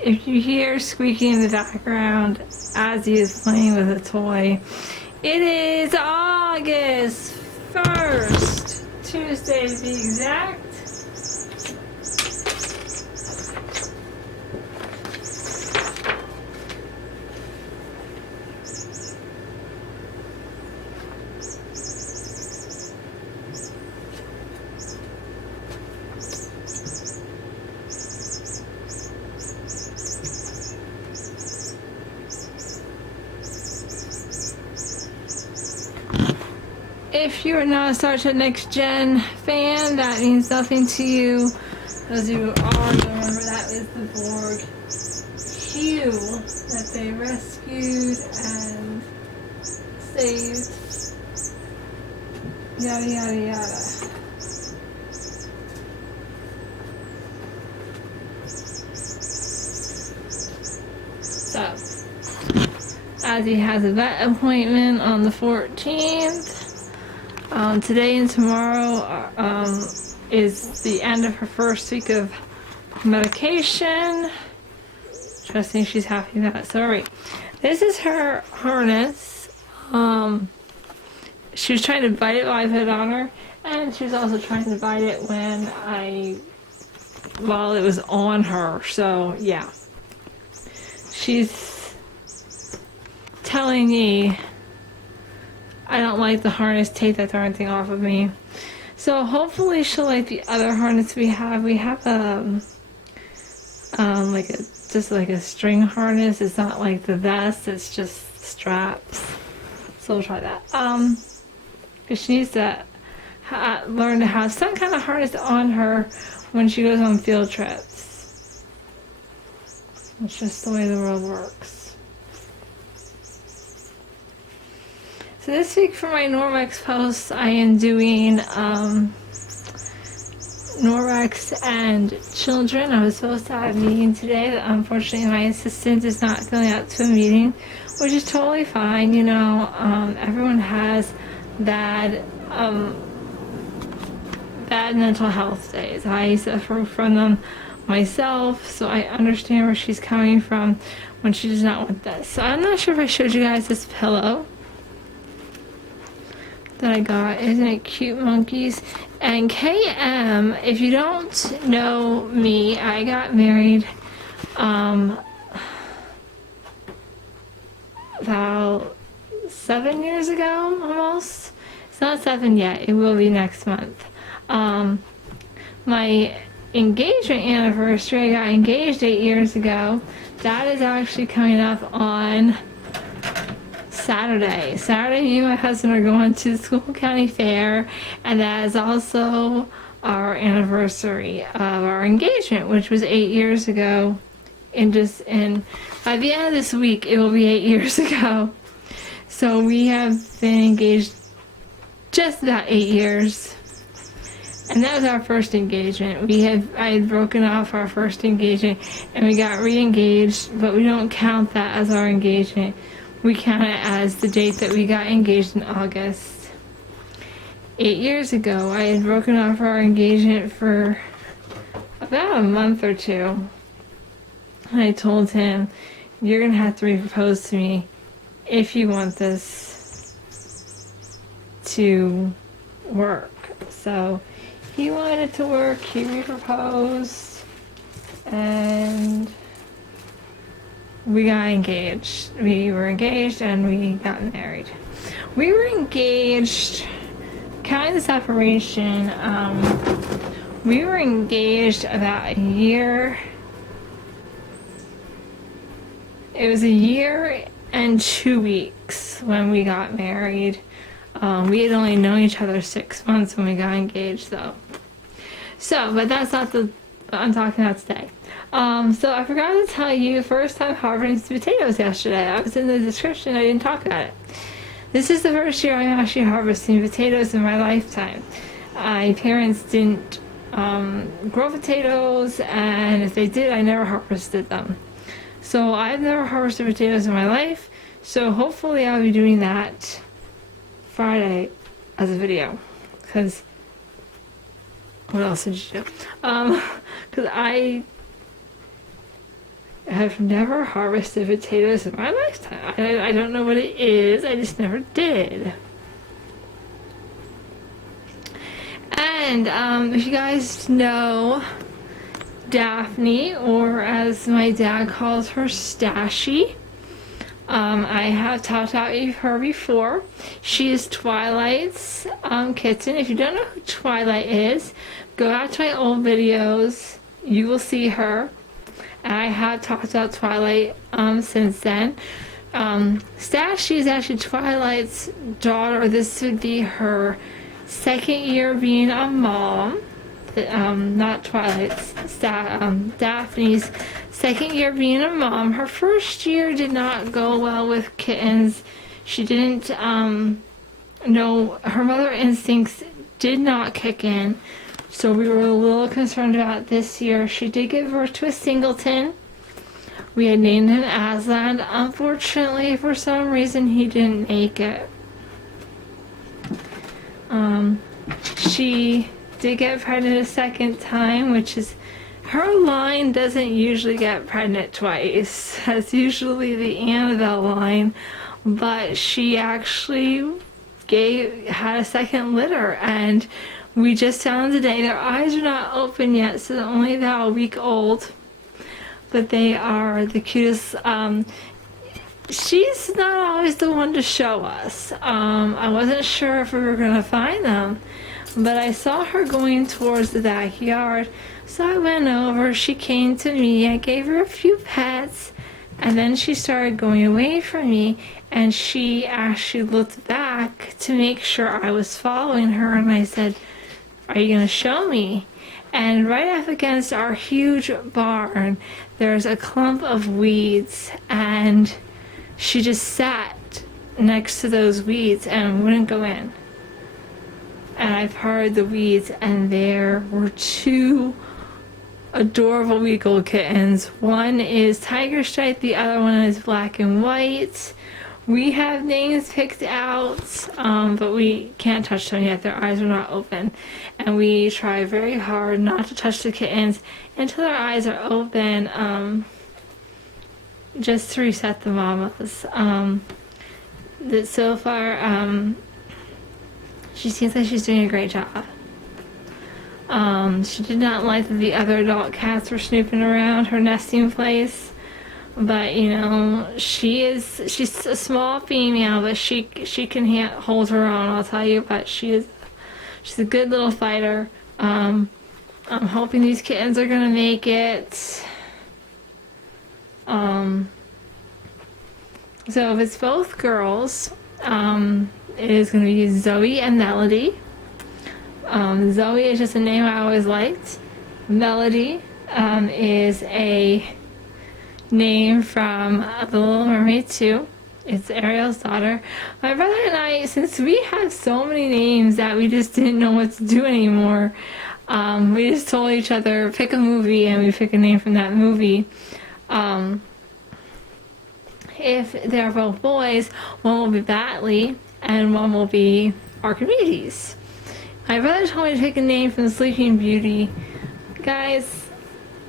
If you hear squeaking in the background as he is playing with a toy, it is August 1st, Tuesday to be exact. If you are not a Star Trek Next Gen fan, that means nothing to you. Those of you who are, you'll remember that was the Borg Q that they rescued and saved. Yada yada yada. So, as he has a vet appointment on the 14th. Today and tomorrow is the end of her first week of medication. Trusting she's happy about it. So, alright. This is her harness. She was trying to bite it while I put it on her. And she was also trying to bite it while it was on her. So, yeah. She's telling me I don't like the harness, take that darn thing off of me. So hopefully she'll like the other harness we have. We have just like a string harness. It's not like the vest, it's just straps. So we'll try that. Because she needs to learn to have some kind of harness on her when she goes on field trips. It's just the way the world works. So this week for my Norwex posts, I am doing Norwex and children. I was supposed to have a meeting today, but unfortunately my assistant is not going out to a meeting, which is totally fine. You know, everyone has bad mental health days. I suffer from them myself, so I understand where she's coming from when she does not want this. So I'm not sure if I showed you guys this pillow that I got. Isn't it cute, monkeys? And KM, if you don't know me, I got married about 7 years ago, almost. It's not 7 yet. It will be next month. My engagement anniversary, I got engaged 8 years ago. That is actually coming up on Saturday. Me and my husband are going to the School County Fair, and that is also our anniversary of our engagement, which was 8 years ago. And by the end of this week, it will be 8 years ago. So we have been engaged just about 8 years, and that was our first engagement. I had broken off our first engagement, and we got re-engaged, but we don't count that as our engagement. We count it as the date that we got engaged in August. 8 years ago, I had broken off our engagement for about a month or two. And I told him, you're going to have to repropose to me if you want this to work. So he wanted it to work, he reproposed, and we got engaged. We were engaged and we got married. We were engaged, counting the separation, we were engaged about a year. It was a year and 2 weeks when we got married. We had only known each other 6 months when we got engaged, though. So, but that's not what I'm talking about today. So I forgot to tell you, first time harvesting potatoes yesterday. I was in the description, I didn't talk about it. This is the first year I'm actually harvesting potatoes in my lifetime. My parents didn't grow potatoes, and if they did, I never harvested them. So I've never harvested potatoes in my life, so hopefully I'll be doing that Friday as a video. Because what else did you do? Because I have never harvested potatoes in my lifetime. I don't know what it is. I just never did. And if you guys know Daphne, or as my dad calls her, Stashy, I have talked about her before. She is Twilight's kitten. If you don't know who Twilight is, go out to my old videos. You will see her. I have talked about Twilight since then. Stashy is actually Twilight's daughter. This would be her second year being a mom. Not Twilight's, Daphne's second year being a mom. Her first year did not go well with kittens. She didn't know, her mother instincts did not kick in. So we were a little concerned about this year. She did give birth to a singleton. We had named him Aslan. Unfortunately, for some reason, he didn't make it. She did get pregnant a second time, which is, her line doesn't usually get pregnant twice. That's usually the Annabelle line, but she actually had a second litter, and we just found today their eyes are not open yet, so they're only about a week old, but they are the cutest. She's not always the one to show us. I wasn't sure if we were going to find them, but I saw her going towards the backyard, so I went over. She came to me. I gave her a few pets, and then she started going away from me, and she actually looked back to make sure I was following her, and I said, "Are you going to show me?" And right up against our huge barn, there's a clump of weeds, and she just sat next to those weeds and wouldn't go in. And I've heard the weeds, and there were two adorable week-old kittens. One is tiger stripe, the other one is black and white. We have names picked out, but we can't touch them yet. Their eyes are not open. And we try very hard not to touch the kittens until their eyes are open, just to reset the mamas. So far, she seems like she's doing a great job. She did not like that the other adult cats were snooping around her nesting place. But, you know, she's a small female, but she can hold her own, I'll tell you. But she's a good little fighter. I'm hoping these kittens are going to make it. So if it's both girls, it is going to be Zoe and Melody. Zoe is just a name I always liked. Melody is a name from The Little Mermaid 2. It's Ariel's daughter. My brother and I, since we have so many names that we just didn't know what to do anymore, we just told each other, pick a movie, and we pick a name from that movie. If they're both boys, one will be Batley, and one will be Archimedes. My brother told me to pick a name from the Sleeping Beauty. Guys,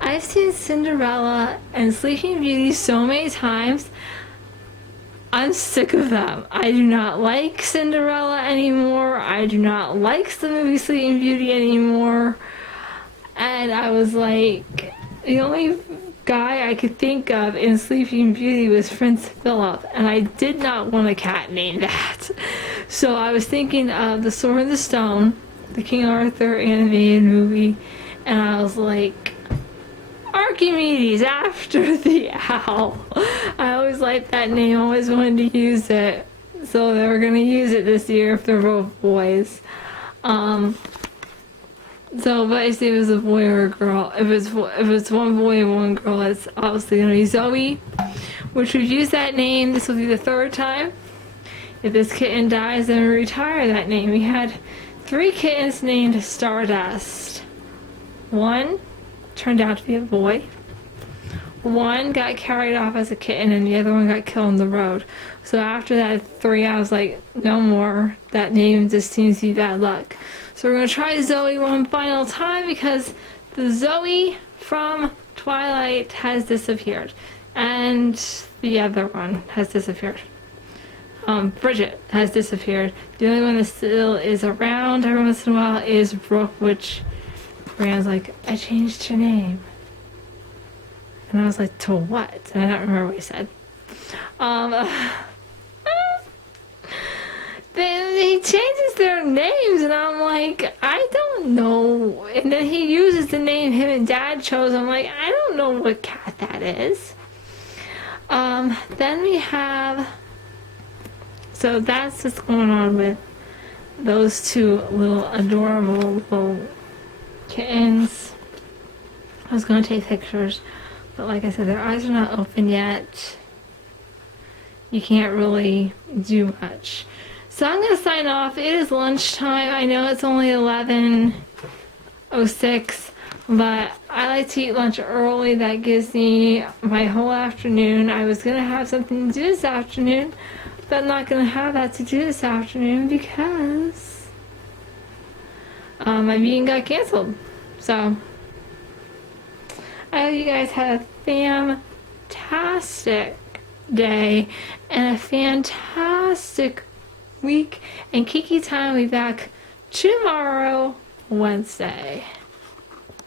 I've seen Cinderella and Sleeping Beauty so many times, I'm sick of them. I do not like Cinderella anymore. I do not like the movie Sleeping Beauty anymore. And I was like, the only guy I could think of in Sleeping Beauty was Prince Philip, and I did not want a cat named that. So I was thinking of The Sword and the Stone, the King Arthur animated movie, and I was like, Archimedes after the owl. I always liked that name, always wanted to use it. So they were going to use it this year if they're both boys. So, but if it was a boy or a girl, if it's one boy and one girl, it's obviously going to be Zoe, which we've used that name. This will be the third time. If this kitten dies, then we retire that name. We had 3 kittens named Stardust. One turned out to be a boy. One got carried off as a kitten, and the other one got killed on the road. So after that 3, I was like, no more. That name just seems to be bad luck. So we're going to try Zoe one final time because the Zoe from Twilight has disappeared. and the other one has disappeared. Bridget has disappeared. The only one that still is around every once in a while is Brooke, which Brianna's like, I changed your name. And I was like, to what? And I don't remember what he said. Then he changes their names, and I'm like, I don't know. And then he uses the name him and Dad chose. I'm like, I don't know what cat that is. Then we have, so that's what's going on with those two little adorable little kittens. I was going to take pictures, but like I said, their eyes are not open yet. You can't really do much. So I'm going to sign off. It is lunchtime. I know it's only 11:06, but I like to eat lunch early. That gives me my whole afternoon. I was going to have something to do this afternoon, but I'm not going to have that to do this afternoon because my meeting got canceled. So I hope you guys have a fantastic day and a fantastic week, and Kiki Time will be back tomorrow, Wednesday.